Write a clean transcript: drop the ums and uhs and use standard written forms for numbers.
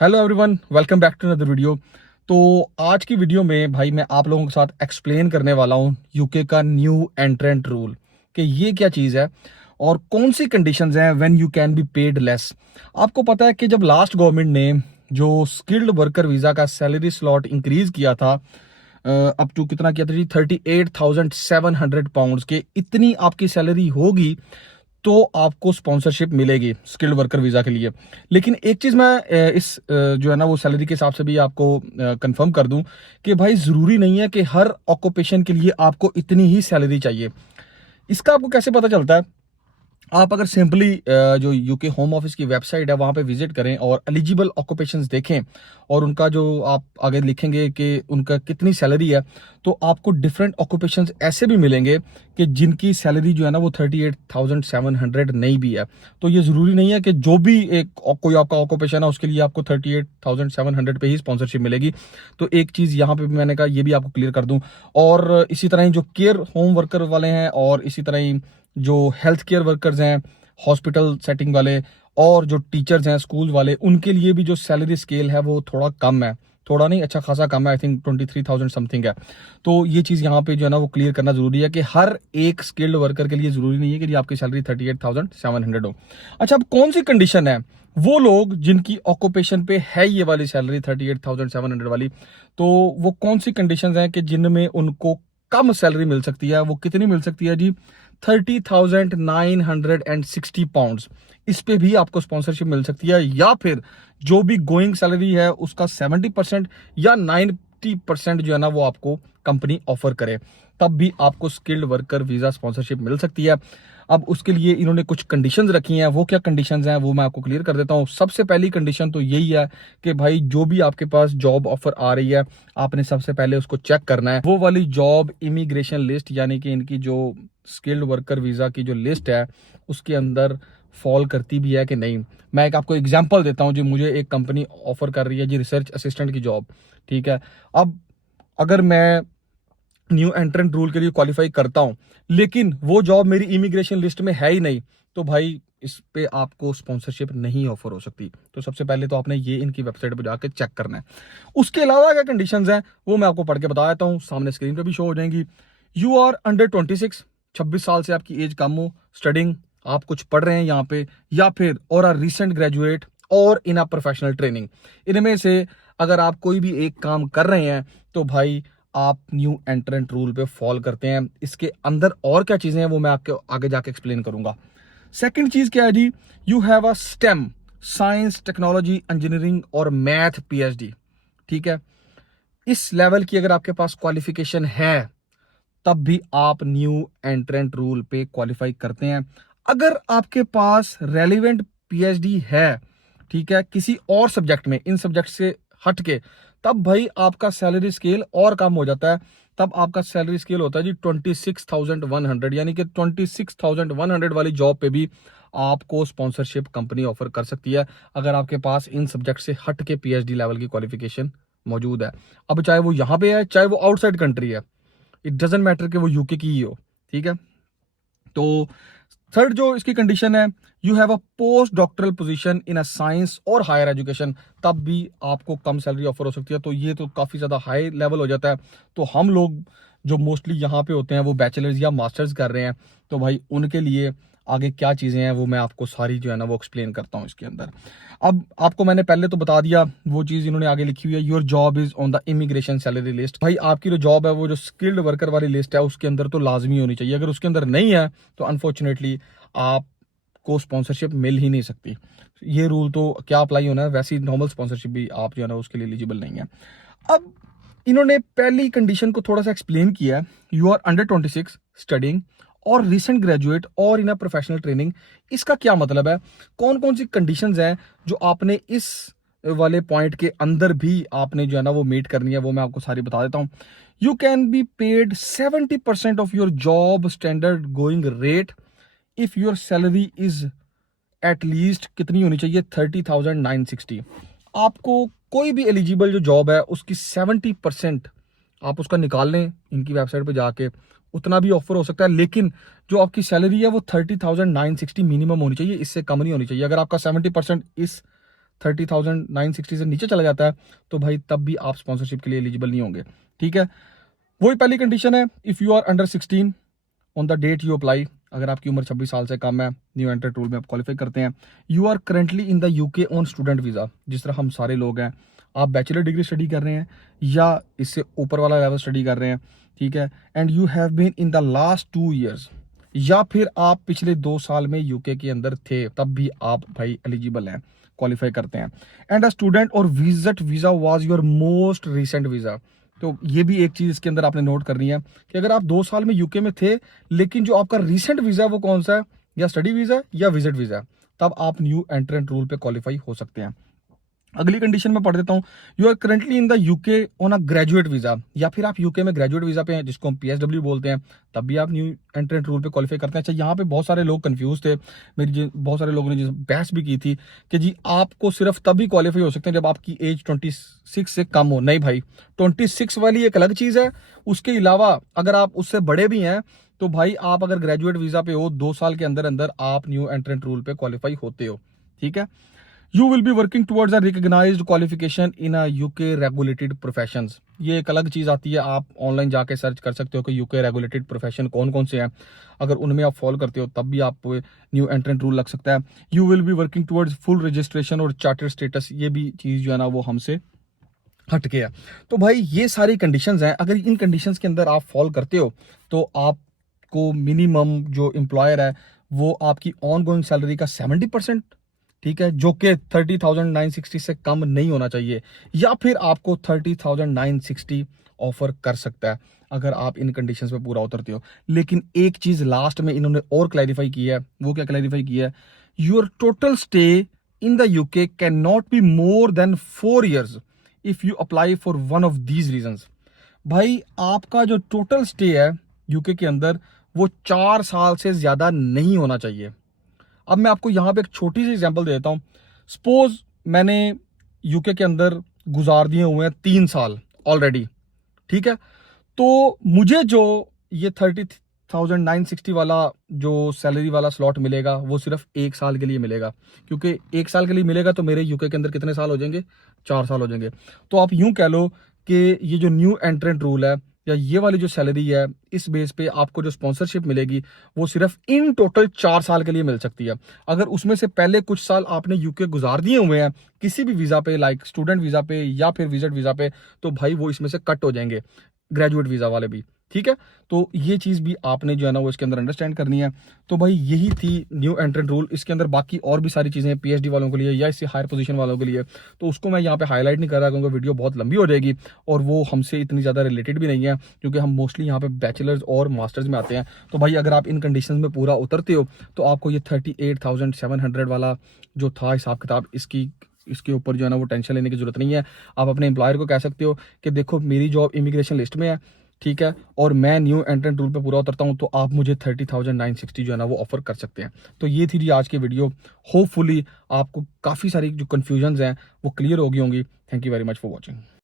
Hello everyone, welcome back to another video. तो आज की वीडियो में भाई मैं आप लोगों के साथ एक्सप्लेन करने वाला हूँ यूके का न्यू एंट्रेंट रूल कि ये क्या चीज़ है और कौन सी कंडीशंस हैं when you can be paid less. आपको पता है कि जब लास्ट गवर्नमेंट ने जो स्किल्ड वर्कर वीज़ा का सैलरी स्लॉट इंक्रीज किया था अप टू कितना किया था जी, 38,700 पाउंड्स के इतनी आपकी सैलरी होगी तो आपको स्पॉन्सरशिप मिलेगी स्किल्ड वर्कर वीजा के लिए। लेकिन एक चीज मैं जो है ना वो सैलरी के हिसाब से भी आपको कंफर्म कर दूं कि भाई जरूरी नहीं है कि हर ऑक्यूपेशन के लिए आपको इतनी ही सैलरी चाहिए। इसका आपको कैसे पता चलता है? आप अगर सिंपली जो यूके होम ऑफिस की वेबसाइट है वहां पे विजिट करें और एलिजिबल ऑक्यूपेशंस देखें और उनका जो आप आगे लिखेंगे कि उनका कितनी सैलरी है, तो आपको डिफरेंट ऑक्यूपेशंस ऐसे भी मिलेंगे कि जिनकी सैलरी जो है ना वो 38,700 नहीं भी है। तो ये ज़रूरी नहीं है कि जो भी एक कोई आपका ऑक्यूपेशन है उसके लिए आपको 38,700 पे ही स्पॉन्सरशिप मिलेगी। तो एक चीज़ यहाँ पे भी मैंने कहा ये भी आपको क्लियर कर दूँ। और इसी तरह ही जो केयर होम वर्कर वाले हैं और इसी तरह ही जो हेल्थ केयर वर्कर्स हैं, हॉस्पिटल सेटिंग वाले और जो टीचर्स हैं स्कूल वाले, उनके लिए भी जो सैलरी स्केल है वो थोड़ा कम है। थोड़ा नहीं, अच्छा खासा कम है। आई थिंक 23,000 समथिंग है। तो ये चीज़ यहाँ पे जो है ना वो क्लियर करना जरूरी है कि हर एक स्किल्ड वर्कर के लिए जरूरी नहीं है कि आपकी सैलरी 38,700 हो। अच्छा, अब कौन सी कंडीशन है? वो लोग जिनकी ऑक्यूपेशन पे है ये वाली सैलरी 38,700 वाली, तो वो कौन सी कंडीशन है कि जिनमें उनको कम सैलरी मिल सकती है? वो कितनी मिल सकती है जी? 30,960 पाउंड्स। इस पे भी आपको स्पॉन्सरशिप मिल सकती है, या फिर जो भी गोइंग सैलरी है उसका 70% या 90% जो है ना वो आपको कंपनी ऑफर करे, तब भी आपको स्किल्ड वर्कर वीजा स्पॉन्सरशिप मिल सकती है। अब उसके लिए इन्होंने कुछ कंडीशंस रखी हैं। वो क्या कंडीशंस हैं वो मैं आपको क्लियर कर देता हूँ। सबसे पहली कंडीशन तो यही है कि भाई जो भी आपके पास जॉब ऑफर आ रही है, आपने सबसे पहले उसको चेक करना है। वो वाली जॉब इमिग्रेशन लिस्ट यानी कि इनकी जो स्किल्ड वर्कर वीजा की जो लिस्ट है उसके अंदर फॉल करती भी है कि नहीं। मैं एक आपको एग्जांपल देता हूं। जो मुझे एक कंपनी ऑफर कर रही है जी रिसर्च असिस्टेंट की जॉब, ठीक है। अब अगर मैं न्यू एंट्रेंट रूल के लिए क्वालिफाई करता हूं लेकिन वो जॉब मेरी इमिग्रेशन लिस्ट में है ही नहीं, तो भाई इस पे आपको स्पॉन्सरशिप नहीं ऑफर हो सकती। तो सबसे पहले तो आपने ये इनकी वेबसाइट पर जाकर चेक करना है। उसके अलावा क्या कंडीशंस हैं वो मैं आपको पढ़ के बता देता हूँ, सामने स्क्रीन पे भी शो हो जाएंगी। यू आर अंडर 26, 26 साल से आपकी एज कम हो, स्टडिंग, आप कुछ पढ़ रहे हैं यहाँ पे, या फिर और आर रिसेंट ग्रेजुएट और इन अ प्रोफेशनल ट्रेनिंग। इनमें से अगर आप कोई भी एक काम कर रहे हैं तो भाई आप न्यू एंट्रेंट रूल पे फॉल करते हैं। इसके अंदर और क्या चीजें हैं वो मैं आपके आगे जाके एक्सप्लेन करूंगा। सेकंड चीज क्या है जी? You have a STEM, science technology engineering और मैथ पीएचडी, ठीक है। इस लेवल की अगर आपके पास क्वालिफिकेशन है तब भी आप न्यू एंट्रेंट रूल पे क्वालिफाई करते हैं। अगर आपके पास रेलिवेंट पीएचडी है, ठीक है, किसी और सब्जेक्ट में, इन सब्जेक्ट से हट के, तब भाई आपका सैलरी स्केल और कम हो जाता है। तब आपका सैलरी स्केल होता है जी 26,100, यानी कि 26,100 वाली जॉब पे भी आपको स्पॉन्सरशिप कंपनी ऑफर कर सकती है अगर आपके पास इन सब्जेक्ट से हट के पीएचडी लेवल की क्वालिफिकेशन मौजूद है। अब चाहे वो यहाँ पे है चाहे वो आउटसाइड कंट्री है, इट डजेंट मैटर कि वो यूके की ही हो, ठीक है। तो थर्ड जो इसकी कंडीशन है, you have a post doctoral position in a science और हायर एजुकेशन, तब भी आपको कम सैलरी ऑफर हो सकती है। तो ये तो काफी ज्यादा हाई लेवल हो जाता है। तो हम लोग जो मोस्टली यहाँ पे होते हैं वो बैचलर्स या मास्टर्स कर रहे हैं, तो भाई उनके लिए आगे क्या चीजें हैं वो मैं आपको सारी जो है ना वो एक्सप्लेन करता हूँ इसके अंदर। अब आपको मैंने पहले तो बता दिया, वो चीज इन्होंने आगे लिखी हुई है, your job is on the immigration salary list. भाई आपकी जो जॉब है वो जो स्किल्ड वर्कर वाली लिस्ट है उसके अंदर तो लाजमी होनी चाहिए। अगर उसके अंदर नहीं है तो अनफॉर्चुनेटली आपको स्पॉन्सरशिप मिल ही नहीं सकती। ये रूल तो क्या अप्लाई होना है, वैसी नॉर्मल स्पॉन्सरशिप भी आप जो है ना उसके लिए एलिजिबल नहीं है। अब इन्होंने पहली कंडीशन को थोड़ा सा एक्सप्लेन किया है, यू आर अंडर 26, स्टडिंग और रिसेंट ग्रेजुएट और इन अ प्रोफेशनल ट्रेनिंग। इसका क्या मतलब है? कौन कौन सी कंडीशंस हैं जो आपने इस वाले पॉइंट के अंदर भी आपने जो है ना वो मीट करनी है, वो मैं आपको सारी बता देता हूं। You can be paid 70% of your job standard going rate if your salary is at least कितनी होनी चाहिए? 30,960। आपको कोई भी एलिजिबल जो जॉब है उसकी 70% आप उसका निकाल लें इनकी वेबसाइट पे जाके, उतना भी ऑफर हो सकता है। लेकिन जो आपकी सैलरी है वो 30,960 मिनिमम होनी चाहिए, इससे कम नहीं होनी चाहिए। अगर आपका 70% इस 30,960 से नीचे चला जाता है तो भाई तब भी आप स्पॉन्सरशिप के लिए एलिजिबल नहीं होंगे। ठीक है, वही पहली कंडीशन है, if you are under 16 on the date you apply, अगर आपकी उम्र 26 साल से कम है, न्यू एंट्रेंट रूल में आप क्वालिफाई करते हैं, you are currently in the UK on student visa, जिस तरह हम सारे लोग हैं, आप बैचलर डिग्री स्टडी कर रहे हैं या इससे ऊपर वाला लेवल स्टडी कर रहे हैं, ठीक है, and you have been in the last 2 years, या फिर आप पिछले 2 साल में यूके के अंदर थे, तब भी आप भाई एलिजिबल हैं, क्वालिफाई करते हैं। एंड अ स्टूडेंट और visit visa was your most recent visa, तो ये भी एक चीज इसके अंदर आपने नोट करनी है कि अगर आप 2 साल में यूके में थे, लेकिन जो आपका रिसेंट वीजा है वो कौन सा है, या स्टडी वीजा है या विजिट वीजा है, तब आप न्यू एंट्रेंट रूल पे क्वालिफाई हो सकते हैं। अगली कंडीशन में पढ़ देता हूँ, you are currently in the UK on a graduate visa, या फिर आप यूके में ग्रेजुएट वीजा पे हैं जिसको हम पीएसडब्ल्यू बोलते हैं, तब भी आप न्यू एंट्रेंट रूल पे क्वालिफाई करते हैं। अच्छा, यहाँ पे बहुत सारे लोग कंफ्यूज थे, बहुत सारे लोगों ने जिस बहस भी की थी कि जी आपको सिर्फ तभी क्वालिफाई हो सकते हैं जब आपकी एज 26 से कम हो। नहीं भाई, 26 वाली एक अलग चीज है, उसके अलावा अगर आप उससे बड़े भी हैं तो भाई आप अगर ग्रेजुएट वीजा पे हो 2 साल के अंदर अंदर आप न्यू एंट्रेंट रूल पे क्वालिफाई होते हो। ठीक है, you will be working towards a recognised qualification in a UK regulated professions, ये एक अलग चीज आती है, आप ऑनलाइन जाके सर्च कर सकते हो कि यूके रेगुलेटेड प्रोफेशन कौन कौन से हैं, अगर उनमें आप फॉलो करते हो तब भी आप न्यू एंट्रेंट रूल लग सकता है। You will be working towards full registration और चार्टर स्टेटस, ये भी चीज जो है ना वो हमसे हट के है। तो भाई ये सारी कंडीशंस हैं, अगर इन कंडीशंस के अंदर आप फॉलो करते हो तो आपको मिनिमम जो एम्प्लॉयर है वो आपकी ऑन गोइंग सैलरी का 70%, ठीक है, जो कि 30,960 से कम नहीं होना चाहिए, या फिर आपको 30,960 ऑफर कर सकता है अगर आप इन कंडीशंस पे पूरा उतरते हो। लेकिन एक चीज लास्ट में इन्होंने और क्लैरिफाई की है, वो क्या क्लैरिफाई किया है, your total stay in the UK can not be more than 4 years if you apply for one of these reasons. भाई आपका जो टोटल स्टे है यूके के अंदर वो 4 साल से ज्यादा नहीं होना चाहिए। अब मैं आपको यहाँ पे एक छोटी सी एग्जांपल देता हूँ। सपोज मैंने यूके के अंदर गुजार दिए हुए हैं 3 साल ऑलरेडी, ठीक है, तो मुझे जो ये 30,960 वाला जो सैलरी वाला स्लॉट मिलेगा वो सिर्फ 1 साल के लिए मिलेगा, क्योंकि 1 साल के लिए मिलेगा तो मेरे यूके के अंदर कितने साल हो जाएंगे, 4 साल हो जाएंगे। तो आप यूं कह लो कि ये जो न्यू एंट्रेंट रूल है या ये वाली जो सैलरी है, इस बेस पे आपको जो स्पॉन्सरशिप मिलेगी वो सिर्फ इन टोटल 4 साल के लिए मिल सकती है। अगर उसमें से पहले कुछ साल आपने यूके गुजार दिए हुए हैं किसी भी वीजा पे, लाइक स्टूडेंट वीजा पे या फिर विजिट वीजा पे, तो भाई वो इसमें से कट हो जाएंगे, ग्रेजुएट वीजा वाले भी। ठीक है, तो ये चीज भी आपने जो है ना वो इसके अंदर अंडरस्टैंड करनी है। तो भाई यही थी न्यू एंट्रेंट रूल, इसके अंदर बाकी और भी सारी चीजें पीएचडी वालों के लिए या इससे हायर पोजीशन वालों के लिए, तो उसको मैं यहाँ पे हाईलाइट नहीं कर रहा क्योंकि वीडियो बहुत लंबी हो जाएगी और वो हमसे इतनी ज्यादा रिलेटेड भी नहीं है, क्योंकि हम मोस्टली यहाँ पे बैचलर्स और मास्टर्स में आते हैं। तो भाई अगर आप इन कंडीशन में पूरा उतरते हो तो आपको ये 38,700 वाला जो था हिसाब किताब, इसके ऊपर जो है ना वो टेंशन लेने की जरूरत नहीं है। आप अपने एम्प्लॉयर को कह सकते हो कि देखो मेरी जॉब इमिग्रेशन लिस्ट में है, ठीक है, और मैं न्यू एंट्रेंट रूल पे पूरा उतरता हूं, तो आप मुझे 30,960 जो है ना वो ऑफर कर सकते हैं। तो ये थी जी आज की वीडियो, होपफुली आपको काफ़ी सारी जो कन्फ्यूजन्स हैं वो क्लियर हो गई होंगी। Thank you very much for watching.